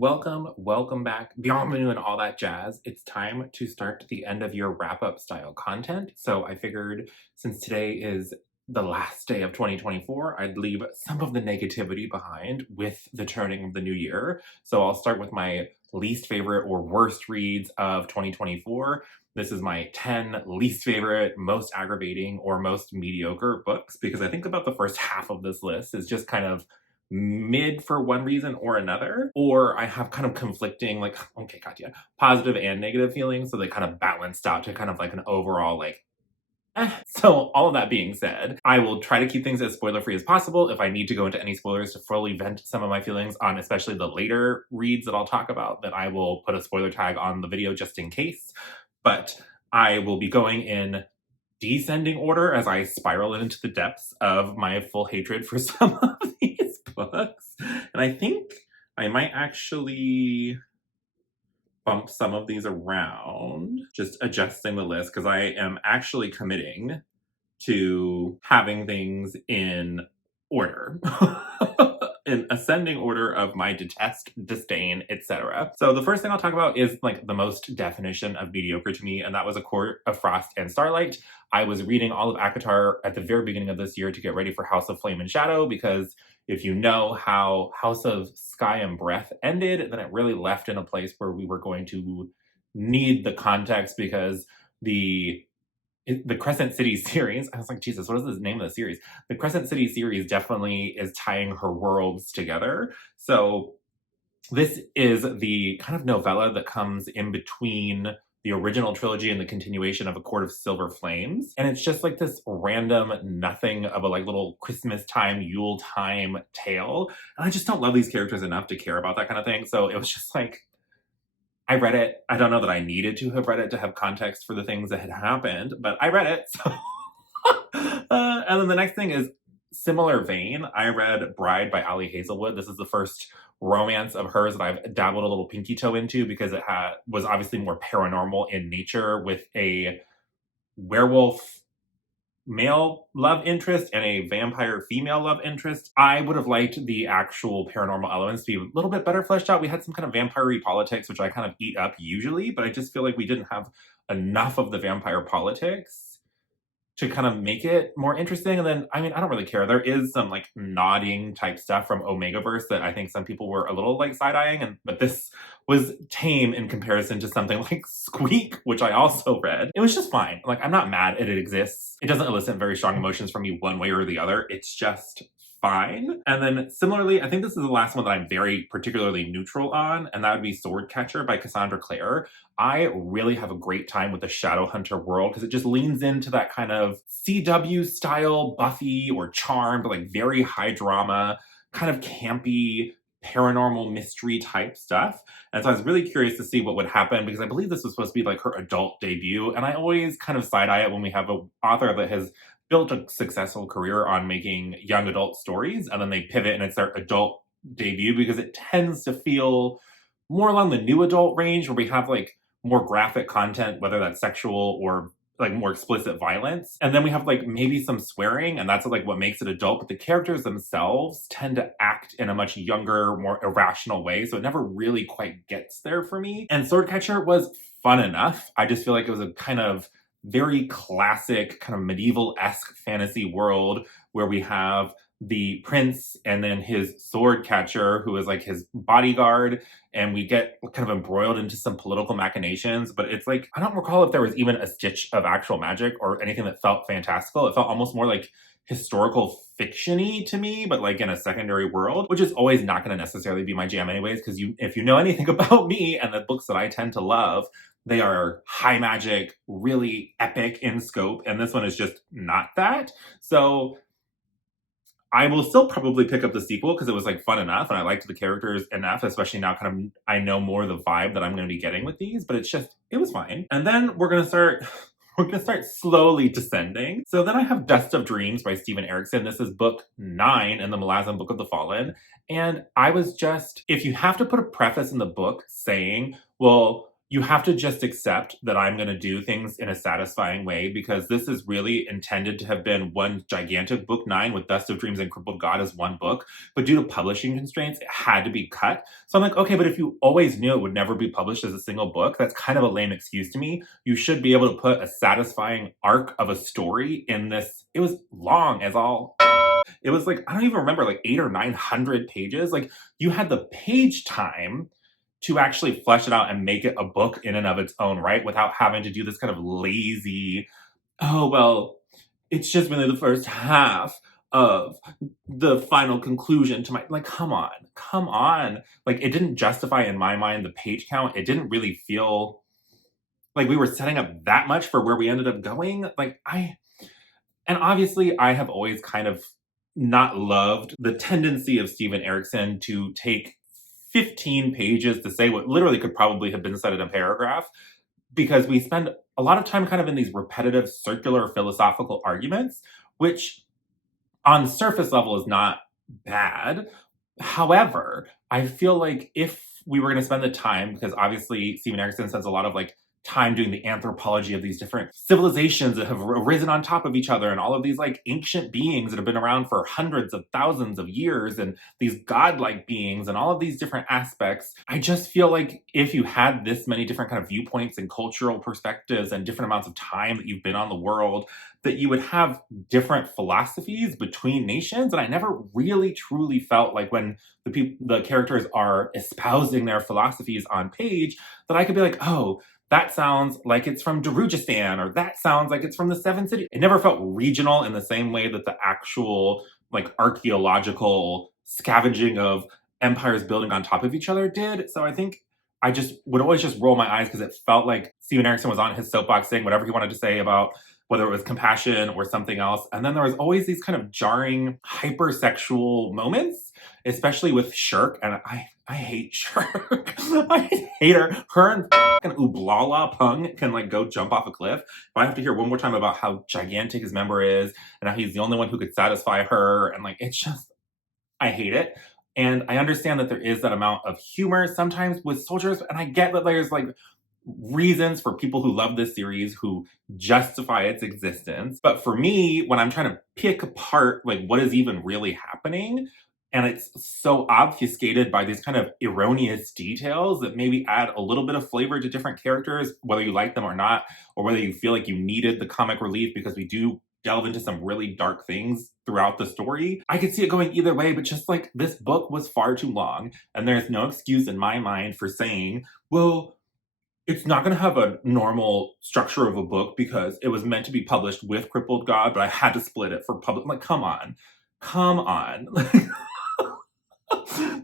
Welcome back. Beyond Menu and all that jazz. It's time to start the end of your wrap-up style content. So I figured since today is the last day of 2024, I'd leave some of the negativity behind with the turning of the new year. So I'll start with my least favorite or worst reads of 2024. This is my 10 least favorite, most aggravating, or most mediocre books, because I think about the first half of this list is just kind of mid for one reason or another, or I have kind of conflicting, like, okay, Katya, positive and negative feelings, so they kind of balanced out to kind of like an overall, like, So all of that being said, I will try to keep things as spoiler-free as possible. If I need to go into any spoilers to fully vent some of my feelings on especially the later reads that I'll talk about, then I will put a spoiler tag on the video just in case. But I will be going in descending order as I spiral into the depths of my full hatred for some of these books. And I think I might actually bump some of these around, just adjusting the list, because I am actually committing to having things in order. In ascending order of my detest, disdain, etc. So the first thing I'll talk about is like the most definition of mediocre to me, and that was A Court of Frost and Starlight. I was reading all of ACOTAR at the very beginning of this year to get ready for House of Flame and Shadow, because if you know how House of Sky and Breath ended, then it really left in a place where we were going to need the context, because the Crescent City series, I was like, Jesus, what is the name of the series? The Crescent City series definitely is tying her worlds together. So this is the kind of novella that comes in between the original trilogy and the continuation of A Court of Silver Flames. And it's just like this random nothing of a like little Christmas time, Yule time tale. And I just don't love these characters enough to care about that kind of thing. So it was just like, I read it. I don't know that I needed to have read it to have context for the things that had happened, but I read it. So, and then the next thing is similar vein. I read Bride by Ali Hazelwood. This is the first romance of hers that I've dabbled a little pinky toe into, because it was obviously more paranormal in nature, with a werewolf male love interest and a vampire female love interest. I would have liked the actual paranormal elements to be a little bit better fleshed out. We had some kind of vampire-y politics, which I kind of eat up usually, but I just feel like we didn't have enough of the vampire politics to kind of make it more interesting. And then, I mean, I don't really care. There is some like nodding type stuff from Omegaverse that I think some people were a little like side-eyeing, but this was tame in comparison to something like Squeak, which I also read. It was just fine. Like, I'm not mad at it exists. It doesn't elicit very strong emotions from me one way or the other. It's just fine. And then similarly, I think this is the last one that I'm very particularly neutral on, and that would be Swordcatcher by Cassandra Clare. I really have a great time with the Shadowhunter world, because it just leans into that kind of CW style Buffy or Charmed, but like very high drama, kind of campy, paranormal mystery type stuff. And so I was really curious to see what would happen, because I believe this was supposed to be like her adult debut. And I always kind of side eye it when we have an author that has built a successful career on making young adult stories, and then they pivot and it's their adult debut, because it tends to feel more along the new adult range, where we have like more graphic content, whether that's sexual or like more explicit violence. And then we have like maybe some swearing, and that's like what makes it adult, but the characters themselves tend to act in a much younger, more irrational way. So it never really quite gets there for me. And Swordcatcher was fun enough. I just feel like it was a kind of very classic kind of medieval-esque fantasy world, where we have the prince and then his sword catcher, who is like his bodyguard, and we get kind of embroiled into some political machinations. But it's like, I don't recall if there was even a stitch of actual magic or anything that felt fantastical. It felt almost more like historical fiction-y to me, but like in a secondary world, which is always not going to necessarily be my jam anyways, because if you know anything about me and the books that I tend to love, they are high magic, really epic in scope, and this one is just not that. So I will still probably pick up the sequel, because it was like fun enough and I liked the characters enough, especially now kind of I know more of the vibe that I'm going to be getting with these, but it was fine. And then we're going to start slowly descending. So then I have Dust of Dreams by Steven Erikson. This is book 9 in the Malazan Book of the Fallen. And I was just, if you have to put a preface in the book saying, well, you have to just accept that I'm going to do things in a satisfying way because this is really intended to have been one gigantic book 9 with Dust of Dreams and Crippled God as one book. But due to publishing constraints, it had to be cut. So I'm like, okay, but if you always knew it would never be published as a single book, that's kind of a lame excuse to me. You should be able to put a satisfying arc of a story in this. It was long as all. It was like, I don't even remember, like 800 or 900 pages. Like, you had the page time to actually flesh it out and make it a book in and of its own right without having to do this kind of lazy, oh, well, it's just really the first half of the final conclusion to my, like, come on, come on. Like, it didn't justify in my mind the page count. It didn't really feel like we were setting up that much for where we ended up going. And obviously I have always kind of not loved the tendency of Steven Erikson to take 15 pages to say what literally could probably have been said in a paragraph, because we spend a lot of time kind of in these repetitive circular philosophical arguments, which on surface level is not bad. However, I feel like if we were going to spend the time, because obviously Steven Erikson spends a lot of like time doing the anthropology of these different civilizations that have arisen on top of each other and all of these like ancient beings that have been around for hundreds of thousands of years and these godlike beings and all of these different aspects. I just feel like if you had this many different kind of viewpoints and cultural perspectives and different amounts of time that you've been on the world, that you would have different philosophies between nations. And I never really truly felt like when the characters are espousing their philosophies on page, that I could be like, oh, that sounds like it's from Darujistan, or that sounds like it's from the Seven Cities. It never felt regional in the same way that the actual like archaeological scavenging of empires building on top of each other did. So I think I just would always just roll my eyes because it felt like Steven Erikson was on his soapbox saying whatever he wanted to say about whether it was compassion or something else. And then there was always these kind of jarring hypersexual moments, especially with Shirk. And I hate Shirk. I hate her. Her and fucking Ublala Pung can like go jump off a cliff. But I have to hear one more time about how gigantic his member is and how he's the only one who could satisfy her. And like, it's just, I hate it. And I understand that there is that amount of humor sometimes with soldiers. And I get that there's like reasons for people who love this series who justify its existence. But for me, when I'm trying to pick apart like what is even really happening, and it's so obfuscated by these kind of erroneous details that maybe add a little bit of flavor to different characters, whether you like them or not, or whether you feel like you needed the comic relief because we do delve into some really dark things throughout the story. I could see it going either way, but just like this book was far too long, and there's no excuse in my mind for saying, well, it's not going to have a normal structure of a book because it was meant to be published with Crippled God, but I had to split it for public. Like, come on. Come on.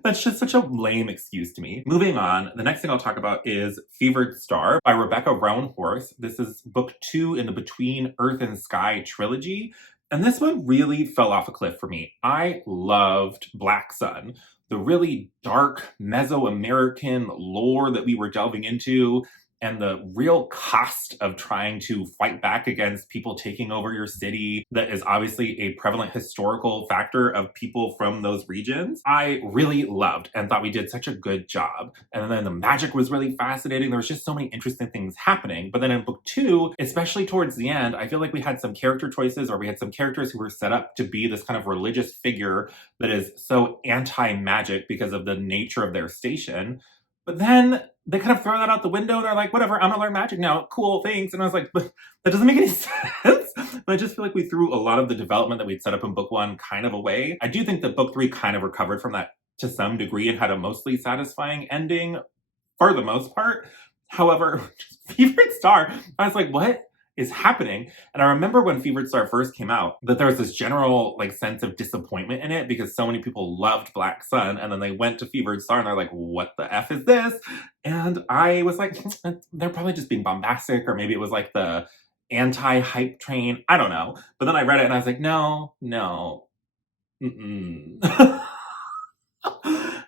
That's just such a lame excuse to me. Moving on, the next thing I'll talk about is Fevered Star by Rebecca Roanhorse. This is book 2 in the Between Earth and Sky trilogy. And this one really fell off a cliff for me. I loved Black Sun, the really dark Mesoamerican lore that we were delving into, and the real cost of trying to fight back against people taking over your city that is obviously a prevalent historical factor of people from those regions. I really loved and thought we did such a good job. And then the magic was really fascinating. There was just so many interesting things happening. But then in book 2, especially towards the end, I feel like we had some character choices, or we had some characters who were set up to be this kind of religious figure that is so anti-magic because of the nature of their station. But then they kind of throw that out the window. They're like, whatever, I'm gonna learn magic now. Cool, thanks. And I was like, but that doesn't make any sense. And I just feel like we threw a lot of the development that we'd set up in book 1 kind of away. I do think that book 3 kind of recovered from that to some degree and had a mostly satisfying ending for the most part. However, Fevered Star, I was like, what is happening? And I remember when Fevered Star first came out, that there was this general like sense of disappointment in it because so many people loved Black Sun, and then they went to Fevered Star and they're like, what the F is this? And I was like, they're probably just being bombastic, or maybe it was like the anti-hype train. I don't know. But then I read it and I was like, no. Mm-mm.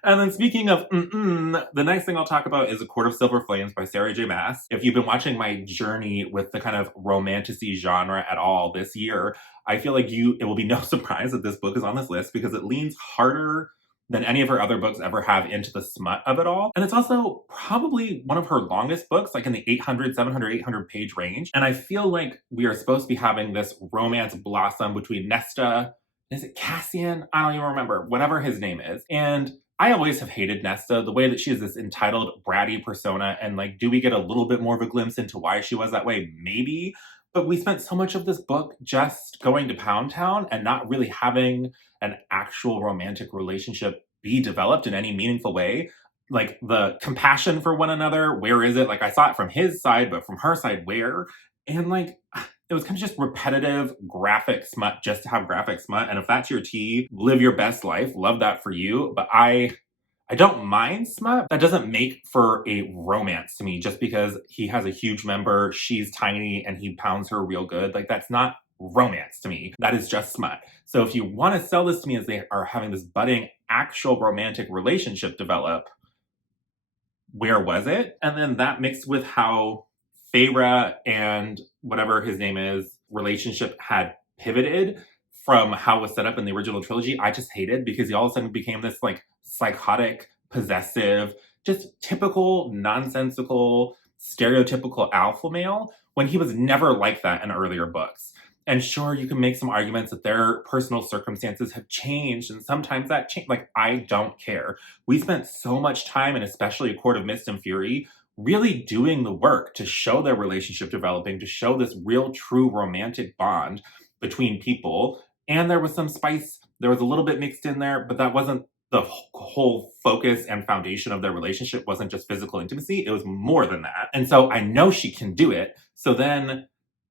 And then speaking of the next thing I'll talk about is A Court of Silver Flames by Sarah J. Maas. If you've been watching my journey with the kind of romantasy genre at all this year, I feel like it will be no surprise that this book is on this list because it leans harder than any of her other books ever have into the smut of it all. And it's also probably one of her longest books, like in the 800, 700, 800 page range. And I feel like we are supposed to be having this romance blossom between Nesta, is it Cassian? I don't even remember, whatever his name is. And I always have hated Nesta, the way that she is this entitled, bratty persona. And like, do we get a little bit more of a glimpse into why she was that way? Maybe. But we spent so much of this book just going to Pound Town and not really having an actual romantic relationship be developed in any meaningful way. Like the compassion for one another, where is it? Like I saw it from his side, but from her side, where? And like, it was kind of just repetitive graphic smut just to have graphic smut. And if that's your tea, live your best life. Love that for you. But I don't mind smut. That doesn't make for a romance to me just because he has a huge member, she's tiny, and he pounds her real good. Like, that's not romance to me. That is just smut. So if you want to sell this to me as they are having this budding actual romantic relationship develop, where was it? And then that mixed with how Feyre and whatever his name is relationship had pivoted from how it was set up in the original trilogy, I just hated, because he all of a sudden became this like psychotic, possessive, just typical, nonsensical, stereotypical alpha male, when he was never like that in earlier books. And sure, you can make some arguments that their personal circumstances have changed, and sometimes that change. Like, I don't care. We spent so much time, and especially A Court of Mist and Fury, really doing the work to show their relationship developing, to show this real, true romantic bond between people. And there was some spice. There was a little bit mixed in there, but that wasn't the whole focus and foundation of their relationship. Wasn't just physical intimacy. It was more than that. And so I know she can do it. So then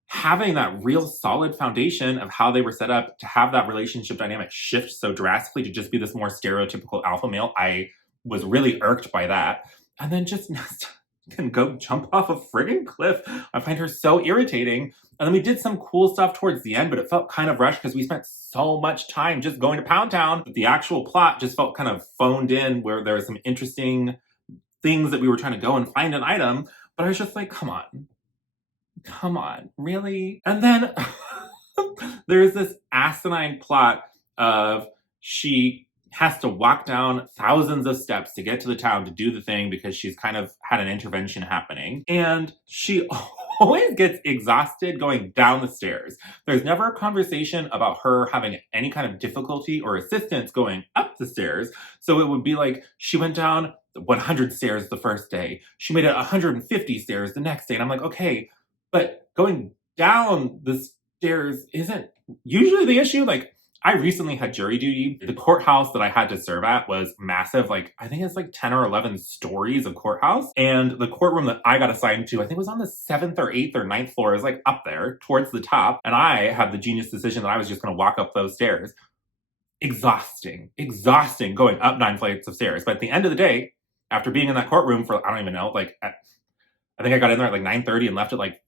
having that real solid foundation of how they were set up to have that relationship dynamic shift so drastically to just be this more stereotypical alpha male, I was really irked by that. And then just Nesta can go jump off a friggin' cliff. I find her so irritating. And then we did some cool stuff towards the end, but it felt kind of rushed because we spent so much time just going to Pound Town that the actual plot just felt kind of phoned in, where there were some interesting things that we were trying to go and find an item. But I was just like, come on, really? And then there's this asinine plot of she has to walk down thousands of steps to get to the town to do the thing because she's kind of had an intervention happening. And she always gets exhausted going down the stairs. There's never a conversation about her having any kind of difficulty or assistance going up the stairs. So it would be like she went down 100 stairs the first day. She made it 150 stairs the next day. And I'm like, okay, but going down the stairs isn't usually the issue. Like, I recently had jury duty. The courthouse that I had to serve at was massive. Like, I think it's like 10 or 11 stories of courthouse. And the courtroom that I got assigned to, I think was on the 7th or 8th or 9th floor, is like up there towards the top. And I had the genius decision that I was just going to walk up those stairs. Exhausting going up 9 flights of stairs. But at the end of the day, after being in that courtroom for, I don't even know, like, I think I got in there at like 9:30 and left at like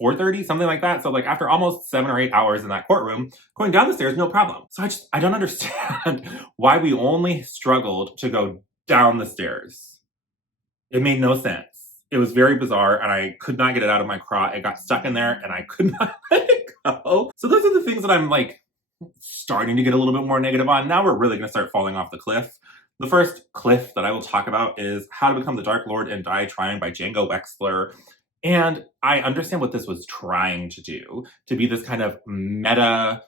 4:30, something like that. So like after almost 7 or 8 hours in that courtroom, going down the stairs, no problem. So I don't understand why we only struggled to go down the stairs. It made no sense. It was very bizarre, and I could not get it out of my craw. It got stuck in there, and I could not let it go. So those are the things that I'm like starting to get a little bit more negative on. Now we're really going to start falling off the cliff. The first cliff that I will talk about is How to Become the Dark Lord and Die Trying by Django Wexler. And I understand what this was trying to do, to be this kind of meta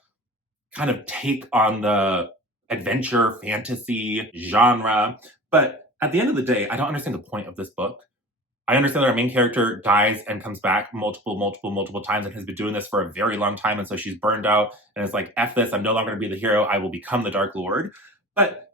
kind of take on the adventure fantasy genre. But at the end of the day, I don't understand the point of this book. I understand that our main character dies and comes back multiple times and has been doing this for a very long time. And so she's burned out and is like, F this, I'm no longer going to be the hero. I will become the Dark Lord. But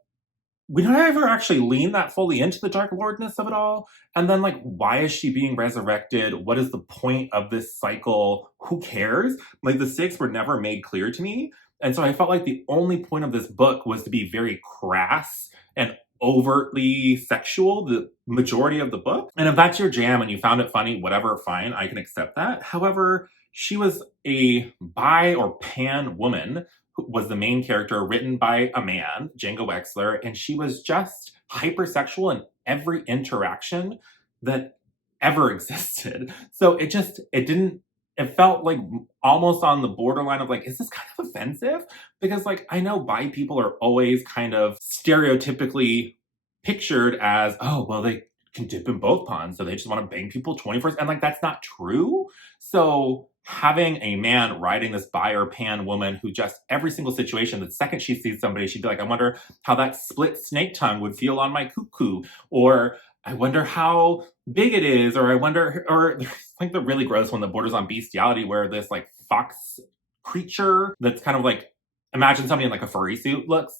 we don't ever actually lean that fully into the Dark Lordness of it all. And then, like, why is she being resurrected? What is the point of this cycle? Who cares? Like, the stakes were never made clear to me. And so I felt like the only point of this book was to be very crass and overtly sexual, the majority of the book. And if that's your jam and you found it funny, whatever, fine, I can accept that. However, she was a bi or pan woman, was the main character, written by a man, Django Wexler, and she was just hypersexual in every interaction that ever existed. So it didn't it felt like almost on the borderline of like, is this kind of offensive? Because like I know bi people are always kind of stereotypically pictured as, oh, well, they can dip in both ponds, so they just want to bang people 21st. And like that's not true. So having a man writing this bi or pan woman who just every single situation, the second she sees somebody, she'd be like, I wonder how that split snake tongue would feel on my cuckoo, or I wonder how big it is, or I wonder, or like the really gross one that borders on bestiality, where this like fox creature that's kind of like imagine somebody in like a furry suit looks,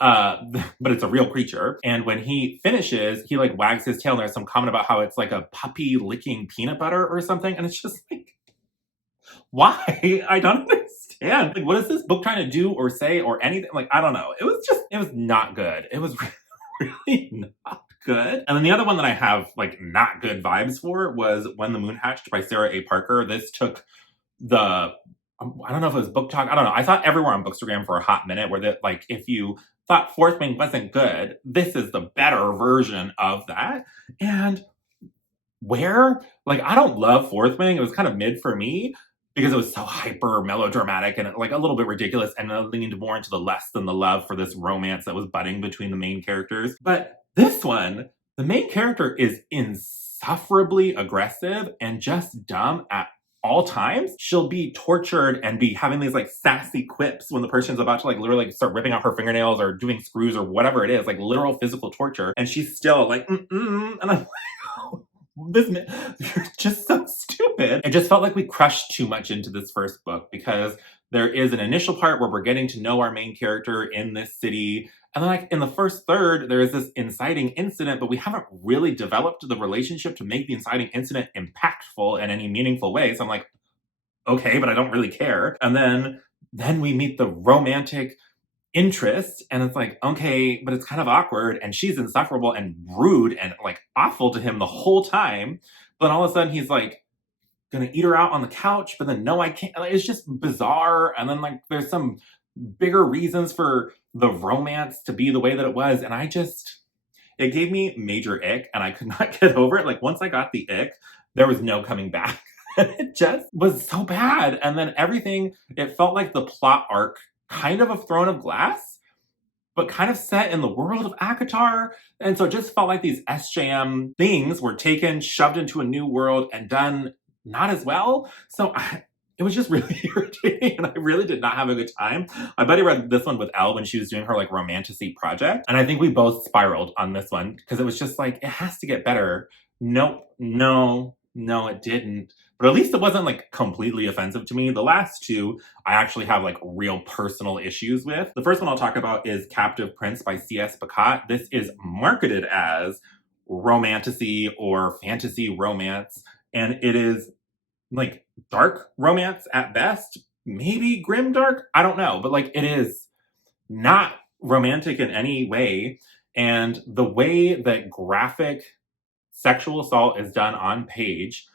but it's a real creature. And when he finishes, he like wags his tail, and there's some comment about how it's like a puppy licking peanut butter or something, and it's just like, why? I don't understand. Like, what is this book trying to do or say or anything? Like, I don't know. It was not good. It was really not good. And then the other one that I have like not good vibes for was When the Moon Hatched by Sarah A. Parker. This took the I don't know if it was Book Talk. I don't know. I thought everywhere on Bookstagram for a hot minute where that like if you thought Fourth Wing wasn't good, this is the better version of that. And where like I don't love Fourth Wing. It was kind of mid for me because it was so hyper melodramatic and like a little bit ridiculous and leaned more into the less than the love for this romance that was budding between the main characters. But this one, the main character is insufferably aggressive and just dumb at all times. She'll be tortured and be having these like sassy quips when the person's about to like literally like, start ripping out her fingernails or doing screws or whatever it is, like literal physical torture. And she's still like, and I'm like, you're just so stupid. It just felt like we crushed too much into this first book because there is an initial part where we're getting to know our main character in this city. And then like in the first third, there is this inciting incident, but we haven't really developed the relationship to make the inciting incident impactful in any meaningful way. So I'm like, okay, but I don't really care. And then we meet the romantic interest, and it's like, okay, but it's kind of awkward, and she's insufferable and rude and like awful to him the whole time. But then all of a sudden he's like gonna eat her out on the couch, but then no, I can't. Like, it's just bizarre. And then like there's some bigger reasons for the romance to be the way that it was, and it gave me major ick, and I could not get over it. Like once I got the ick, there was no coming back. It just was so bad. And then everything, it felt like the plot arc kind of a Throne of Glass, but kind of set in the world of Akatar. And so it just felt like these SJM things were taken, shoved into a new world, and done not as well. So it was just really irritating, and I really did not have a good time. I bet I read this one with Elle when she was doing her like romantasy project, and I think we both spiraled on this one because it was just like, it has to get better. Nope, no, it didn't. But at least it wasn't like completely offensive to me. The last two, I actually have like real personal issues with. The first one I'll talk about is Captive Prince by C.S. Pacat. This is marketed as romantasy or fantasy romance, and it is like dark romance at best, maybe grim dark. I don't know, but like it is not romantic in any way. And the way that graphic sexual assault is done on page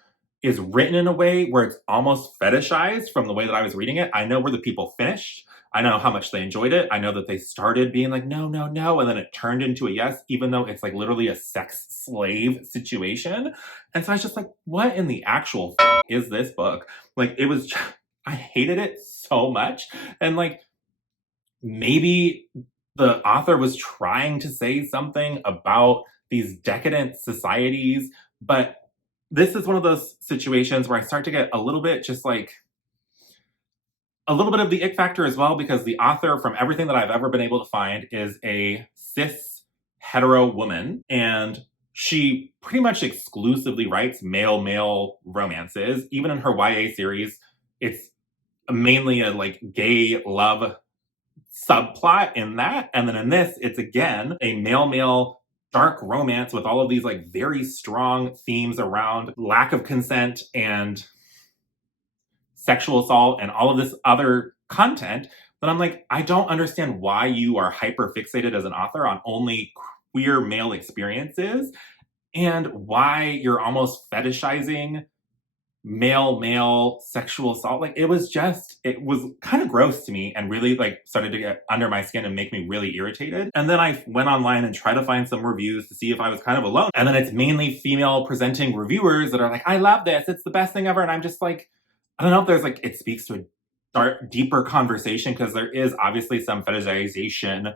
is written in a way where it's almost fetishized from the way that I was reading it. I know where the people finished. I know how much they enjoyed it. I know that they started being like, no, no, no. And then it turned into a yes, even though it's like literally a sex slave situation. And so I was just like, what in the actual is this book? Like it was, I hated it so much. And like, maybe the author was trying to say something about these decadent societies, but this is one of those situations where I start to get a little bit just like a little bit of the ick factor as well, because the author, from everything that I've ever been able to find, is a cis hetero woman, and she pretty much exclusively writes male romances. Even in her YA series, it's mainly a like gay love subplot in that. And then in this, it's again a male dark romance with all of these like very strong themes around lack of consent and sexual assault and all of this other content. But I'm like, I don't understand why you are hyper fixated as an author on only queer male experiences, and why you're almost fetishizing male sexual assault. Like it was kind of gross to me, and really like started to get under my skin and make me really irritated. And then I went online and tried to find some reviews to see if I was kind of alone. And then it's mainly female presenting reviewers that are like, I love this, it's the best thing ever. And I'm just like, I don't know if there's like, it speaks to a deeper conversation because there is obviously some fetishization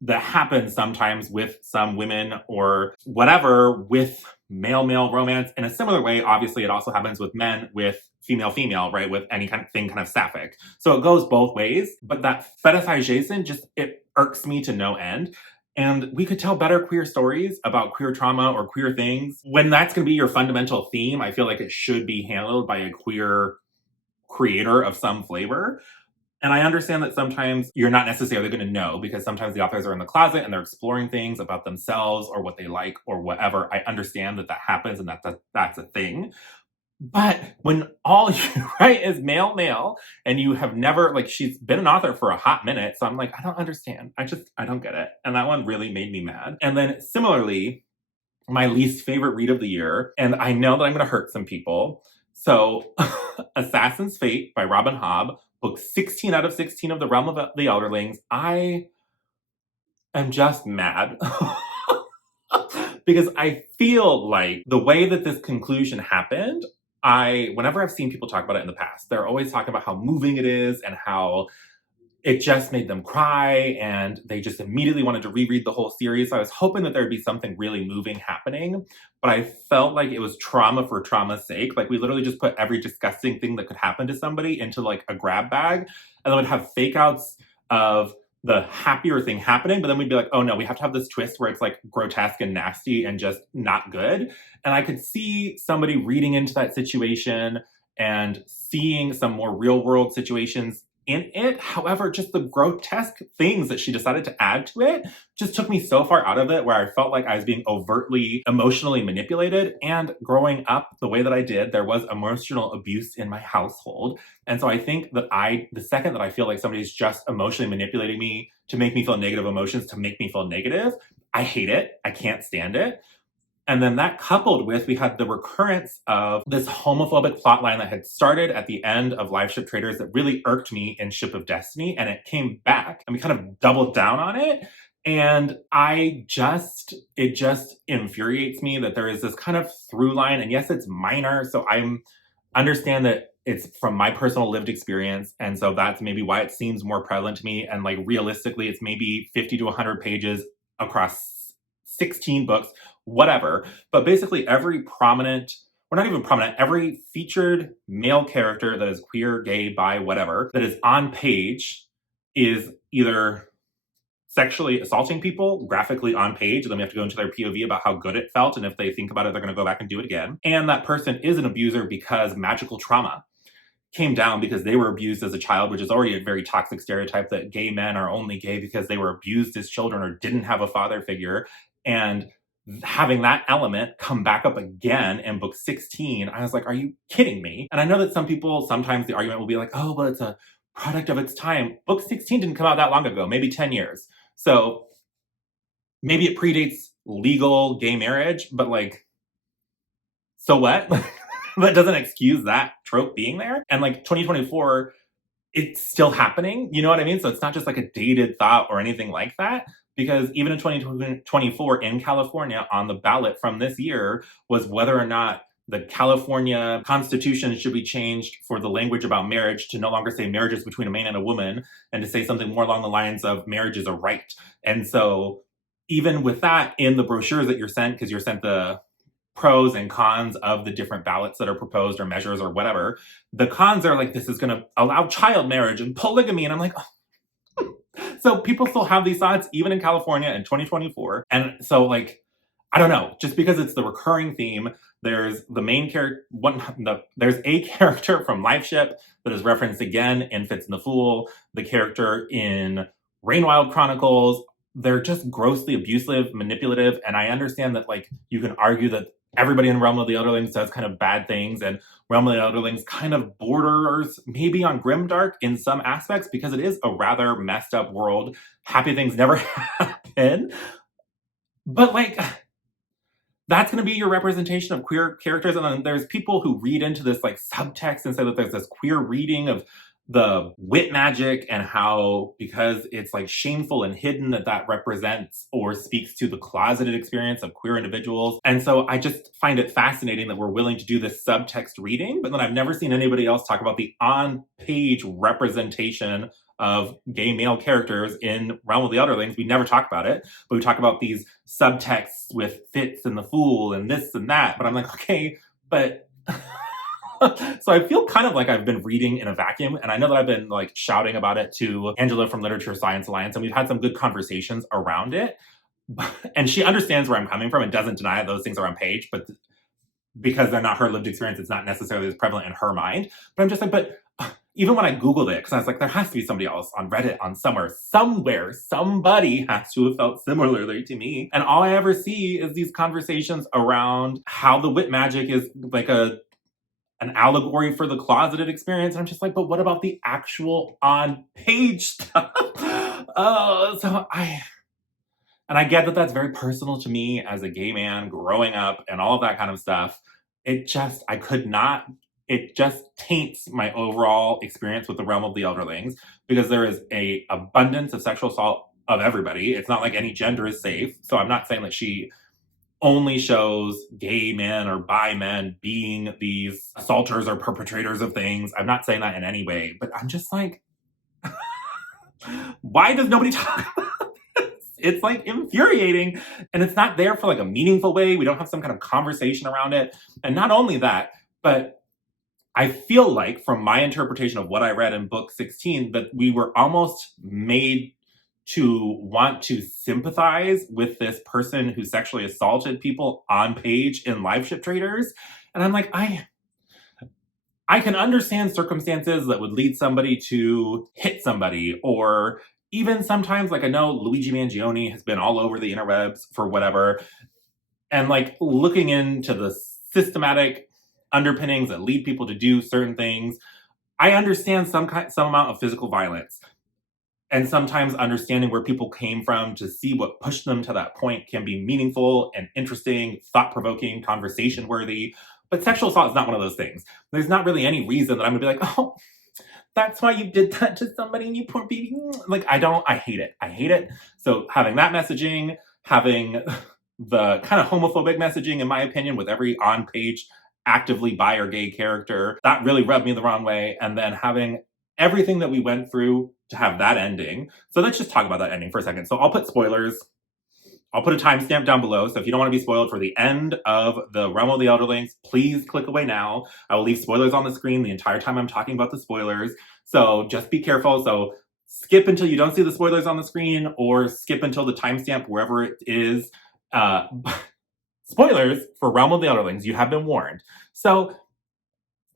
that happens sometimes with some women or whatever with male male romance in a similar way. Obviously, it also happens with men with female female, right? With any kind of thing kind of sapphic. So it goes both ways. But that fetishization just, it irks me to no end. And we could tell better queer stories about queer trauma or queer things. When that's going to be your fundamental theme, I feel like it should be handled by a queer creator of some flavor. And I understand that sometimes you're not necessarily going to know because sometimes the authors are in the closet and they're exploring things about themselves or what they like or whatever. I understand that that happens and that's a thing. But when all you write is male, male, and you have never, like, she's been an author for a hot minute. So I'm like, I don't understand. I don't get it. And that one really made me mad. And then similarly, my least favorite read of the year, and I know that I'm going to hurt some people. So, Assassin's Fate by Robin Hobb, book 16 out of 16 of the Realm of the Elderlings. I am just mad. Because I feel like the way that this conclusion happened, whenever I've seen people talk about it in the past, they're always talking about how moving it is and how it just made them cry and they just immediately wanted to reread the whole series. So I was hoping that there'd be something really moving happening, but I felt like it was trauma for trauma's sake. Like we literally just put every disgusting thing that could happen to somebody into like a grab bag and then would have fake outs of the happier thing happening, but then we'd be like, oh no, we have to have this twist where it's like grotesque and nasty and just not good. And I could see somebody reading into that situation and seeing some more real world situations in it. However, just the grotesque things that she decided to add to it just took me so far out of it where I felt like I was being overtly emotionally manipulated. And growing up the way that I did, there was emotional abuse in my household. And so I think that the second that I feel like somebody's just emotionally manipulating me to make me feel negative emotions, to make me feel negative, I hate it. I can't stand it. And then that coupled with, we had the recurrence of this homophobic plotline that had started at the end of Live Ship Traders that really irked me in Ship of Destiny. And it came back and we kind of doubled down on it. And it just infuriates me that there is this kind of through line. And yes, it's minor. So understand that it's from my personal lived experience. And so that's maybe why it seems more prevalent to me. And like realistically, it's maybe 50 to 100 pages across 16 books, whatever. But basically every every featured male character that is queer, gay, bi, whatever, that is on page is either sexually assaulting people graphically on page, and then we have to go into their POV about how good it felt, and if they think about it, they're going to go back and do it again. And that person is an abuser because magical trauma came down because they were abused as a child, which is already a very toxic stereotype that gay men are only gay because they were abused as children or didn't have a father figure. And having that element come back up again in book 16, I was like, are you kidding me? And I know that some people, sometimes the argument will be like, oh, well, it's a product of its time. Book 16 didn't come out that long ago, maybe 10 years. So maybe it predates legal gay marriage, but like, so what? That doesn't excuse that trope being there. And like 2024, it's still happening. You know what I mean? So it's not just like a dated thought or anything like that. Because even in 2024 in California, on the ballot from this year was whether or not the California Constitution should be changed for the language about marriage to no longer say marriage is between a man and a woman and to say something more along the lines of marriage is a right. And so even with that in the brochures that you're sent, because you're sent the pros and cons of the different ballots that are proposed or measures or whatever, the cons are like, this is going to allow child marriage and polygamy. And I'm like, oh. So people still have these thoughts, even in California in 2024. And so like, I don't know, just because it's the recurring theme, there's the main character, there's a character from Life Ship that is referenced again in Fitz and the Fool, the character in Rainwild Chronicles. They're just grossly abusive, manipulative. And I understand that like, you can argue that everybody in Realm of the Elderlings does kind of bad things, and Realm of the Elderlings kind of borders maybe on grimdark in some aspects because it is a rather messed up world. Happy things never happen. But like, that's going to be your representation of queer characters. And then there's people who read into this like subtext and say that there's this queer reading of the wit magic and how, because it's like shameful and hidden, that represents or speaks to the closeted experience of queer individuals. And so I just find it fascinating that we're willing to do this subtext reading, but then I've never seen anybody else talk about the on-page representation of gay male characters in Realm of the Elderlings. We never talk about it, but we talk about these subtexts with Fitz and the Fool and this and that. But I'm like, okay, but so I feel kind of like I've been reading in a vacuum, and I know that I've been like shouting about it to Angela from Literature Science Alliance, and we've had some good conversations around it. And she understands where I'm coming from and doesn't deny those things are on page, but because they're not her lived experience, it's not necessarily as prevalent in her mind. But I'm just like, but even when I Googled it, because I was like, there has to be somebody else on Reddit, on somewhere, somebody has to have felt similarly to me. And all I ever see is these conversations around how the wit magic is like an allegory for the closeted experience. And I'm just like, but what about the actual on-page stuff? And I get that that's very personal to me as a gay man growing up and all of that kind of stuff. It just taints my overall experience with the Realm of the Elderlings, because there is a abundance of sexual assault of everybody. It's not like any gender is safe. So I'm not saying that she only shows gay men or bi men being these assaulters or perpetrators of things. I'm not saying that in any way, but I'm just like, why does nobody talk about this? It's like infuriating, and it's not there for like a meaningful way. We don't have some kind of conversation around it. And not only that, but I feel like from my interpretation of what I read in book 16, that we were almost made to want to sympathize with this person who sexually assaulted people on page in Live Ship Traders. And I'm like, I can understand circumstances that would lead somebody to hit somebody, or even sometimes, like I know Luigi Mangione has been all over the interwebs for whatever, and like looking into the systematic underpinnings that lead people to do certain things. I understand some amount of physical violence, and sometimes understanding where people came from to see what pushed them to that point can be meaningful and interesting, thought-provoking, conversation-worthy. But sexual assault is not one of those things. There's not really any reason that I'm gonna be like, oh, that's why you did that to somebody, you poor baby. Like, I hate it. I hate it. So having that messaging, having the kind of homophobic messaging, in my opinion, with every on-page actively bi or gay character, that really rubbed me the wrong way. And then having everything that we went through to have that ending. So let's just talk about that ending for a second. So I'll put spoilers. I'll put a timestamp down below. So if you don't want to be spoiled for the end of the Realm of the Elderlings, please click away now. I will leave spoilers on the screen the entire time I'm talking about the spoilers. So just be careful. So skip until you don't see the spoilers on the screen, or skip until the timestamp wherever it is. Spoilers for Realm of the Elderlings, you have been warned. So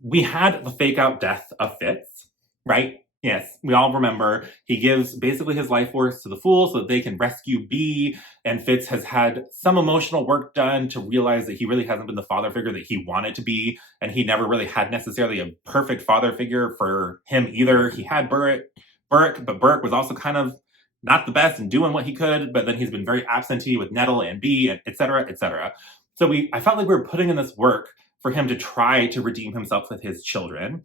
we had the fake out death of Fitz, right? Yes, we all remember. He gives basically his life force to the Fool so that they can rescue B, and Fitz has had some emotional work done to realize that he really hasn't been the father figure that he wanted to be, and he never really had necessarily a perfect father figure for him either. He had Burke, but Burke was also kind of not the best and doing what he could, but then he's been very absentee with Nettle and B, and et cetera, et cetera. So I felt like we were putting in this work for him to try to redeem himself with his children.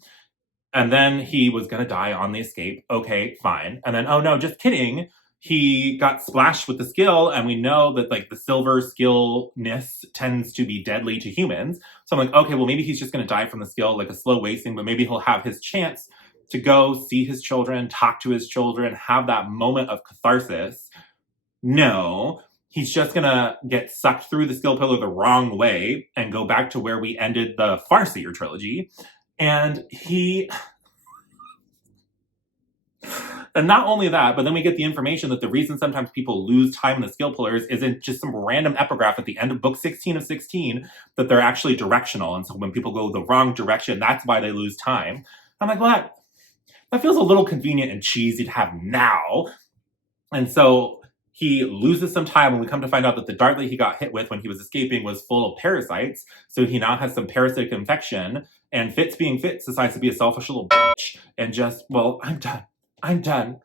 And then he was going to die on the escape. Okay, fine. And then, oh no, just kidding. He got splashed with the skill, and we know that like the silver skillness tends to be deadly to humans. So I'm like, okay, well maybe he's just going to die from the skill, like a slow wasting, but maybe he'll have his chance to go see his children, talk to his children, have that moment of catharsis. No, he's just going to get sucked through the skill pillar the wrong way and go back to where we ended the Farseer trilogy. And and not only that, but then we get the information that the reason sometimes people lose time in the skill pillars isn't just some random epigraph at the end of book 16 of 16, that they're actually directional. And so when people go the wrong direction, that's why they lose time. I'm like, well, that feels a little convenient and cheesy to have now. And so he loses some time, and we come to find out that the dart that he got hit with when he was escaping was full of parasites. So he now has some parasitic infection, and Fitz being Fitz decides to be a selfish little bitch and just, well, I'm done. I'm done.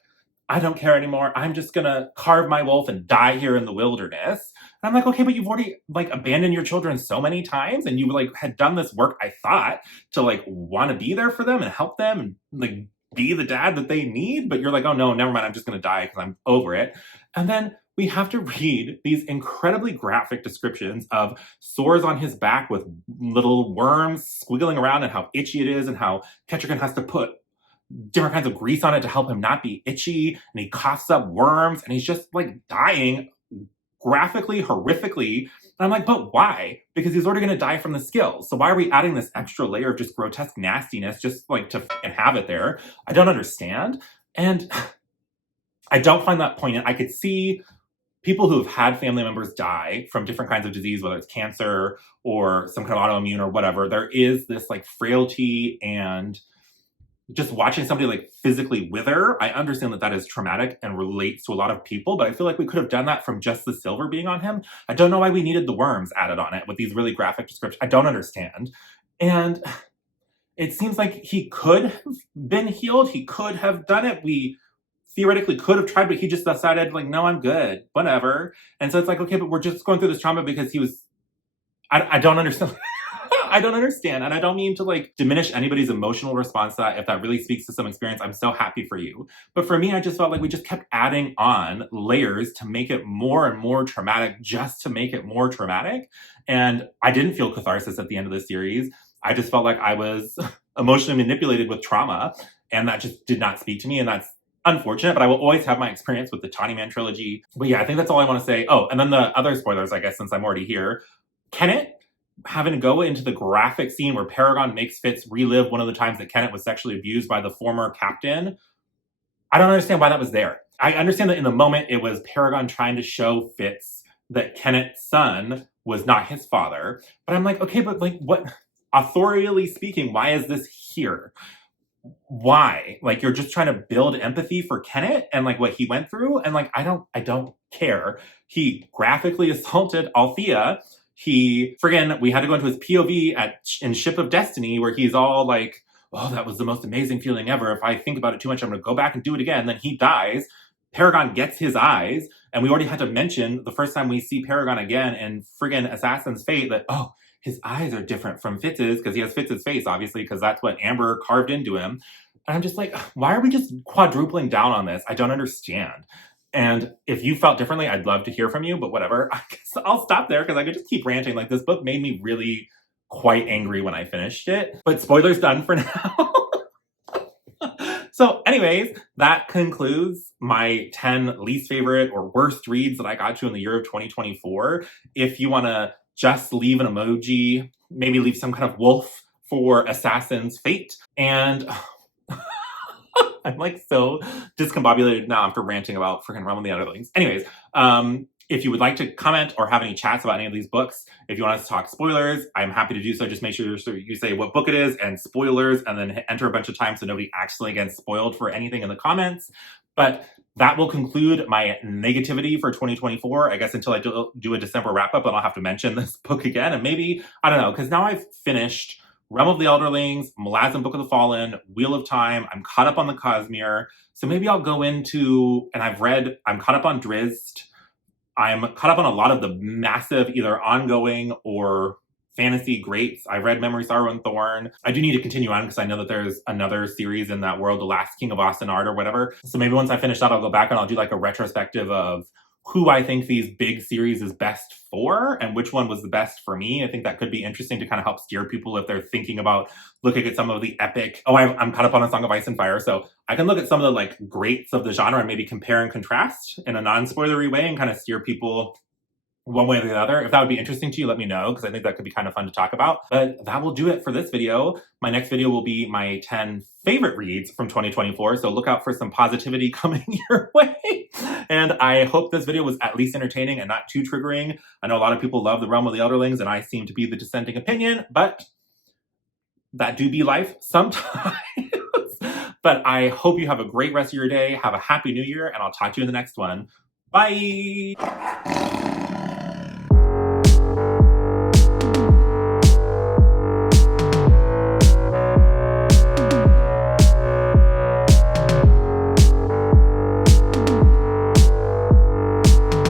I don't care anymore. I'm just gonna carve my wolf and die here in the wilderness. And I'm like, okay, but you've already like abandoned your children so many times, and you like had done this work, I thought, to like want to be there for them and help them and like be the dad that they need, but you're like, oh no, never mind, I'm just gonna die because I'm over it. And then we have to read these incredibly graphic descriptions of sores on his back with little worms squiggling around and how itchy it is and how Ketrigan has to put different kinds of grease on it to help him not be itchy, and he coughs up worms and he's just like dying graphically, horrifically. And I'm like, but why? Because he's already going to die from the skills. So why are we adding this extra layer of just grotesque nastiness just like to have it there? I don't understand. And I don't find that poignant. I could see people who have had family members die from different kinds of disease, whether it's cancer or some kind of autoimmune or whatever. There is this like frailty, and just watching somebody like physically wither, I understand that that is traumatic and relates to a lot of people, but I feel like we could have done that from just the silver being on him. I don't know why we needed the worms added on it with these really graphic descriptions. I don't understand. And it seems like he could have been healed. He could have done it. We theoretically could have tried, but he just decided like, no, I'm good, whatever. And so it's like, okay, but we're just going through this trauma because he was, I don't understand. I don't understand. And I don't mean to like diminish anybody's emotional response to that. If that really speaks to some experience, I'm so happy for you. But for me, I just felt like we just kept adding on layers to make it more and more traumatic, just to make it more traumatic. And I didn't feel catharsis at the end of the series. I just felt like I was emotionally manipulated with trauma, and that just did not speak to me. And that's unfortunate, but I will always have my experience with the Tawny Man trilogy. But yeah, I think that's all I want to say. Oh, and then the other spoilers, I guess, since I'm already here. Kenneth having to go into the graphic scene where Paragon makes Fitz relive one of the times that Kenneth was sexually abused by the former captain. I don't understand why that was there. I understand that in the moment it was Paragon trying to show Fitz that Kenneth's son was not his father. But I'm like, okay, but like what, authorially speaking, why is this here? Why? Like, you're just trying to build empathy for Kenneth and like what he went through. And like, I don't care. He graphically assaulted Althea. We had to go into his POV in Ship of Destiny where he's all like, oh, that was the most amazing feeling ever. If I think about it too much, I'm going to go back and do it again. Then he dies. Paragon gets his eyes. And we already had to mention the first time we see Paragon again in friggin' Assassin's Fate that, oh, his eyes are different from Fitz's because he has Fitz's face, obviously, because that's what Amber carved into him. And I'm just like, why are we just quadrupling down on this? I don't understand. And if you felt differently, I'd love to hear from you, but whatever. I guess I'll stop there because I could just keep ranting. Like, this book made me really quite angry when I finished it. But spoilers done for now. So anyways, that concludes my 10 least favorite or worst reads that I got to in the year of 2024. If you want to just leave an emoji, maybe leave some kind of wolf for Assassin's Fate. And I'm like so discombobulated now after ranting about freaking Realm of the Elderlings. Anyways, if you would like to comment or have any chats about any of these books, if you want us to talk spoilers, I'm happy to do so. Just make sure you say what book it is and spoilers, and then enter a bunch of times so nobody accidentally gets spoiled for anything in the comments. But that will conclude my negativity for 2024. I guess until I do a December wrap up, and I'll have to mention this book again. And maybe, I don't know, because now I've finished Realm of the Elderlings, Malazan Book of the Fallen, Wheel of Time. I'm caught up on the Cosmere. So maybe I'll go into, and I'm caught up on Drizzt. I'm caught up on a lot of the massive, either ongoing or fantasy greats. I read Memory, Sorrow, and Thorn. I do need to continue on because I know that there's another series in that world, The Last King of Ostenard or whatever. So maybe once I finish that, I'll go back and I'll do like a retrospective of who I think these big series is best for and which one was the best for me. I think that could be interesting to kind of help steer people if they're thinking about looking at some of the epic. Oh, I'm caught up on A Song of Ice and Fire. So I can look at some of the like greats of the genre and maybe compare and contrast in a non-spoilery way and kind of steer people one way or the other. If that would be interesting to you, let me know, because I think that could be kind of fun to talk about. But that will do it for this video. My next video will be my 10 favorite reads from 2024, so look out for some positivity coming your way. And I hope this video was at least entertaining and not too triggering. I know a lot of people love the Realm of the Elderlings, and I seem to be the dissenting opinion, but that do be life sometimes. But I hope you have a great rest of your day. Have a happy new year, and I'll talk to you in the next one. Bye!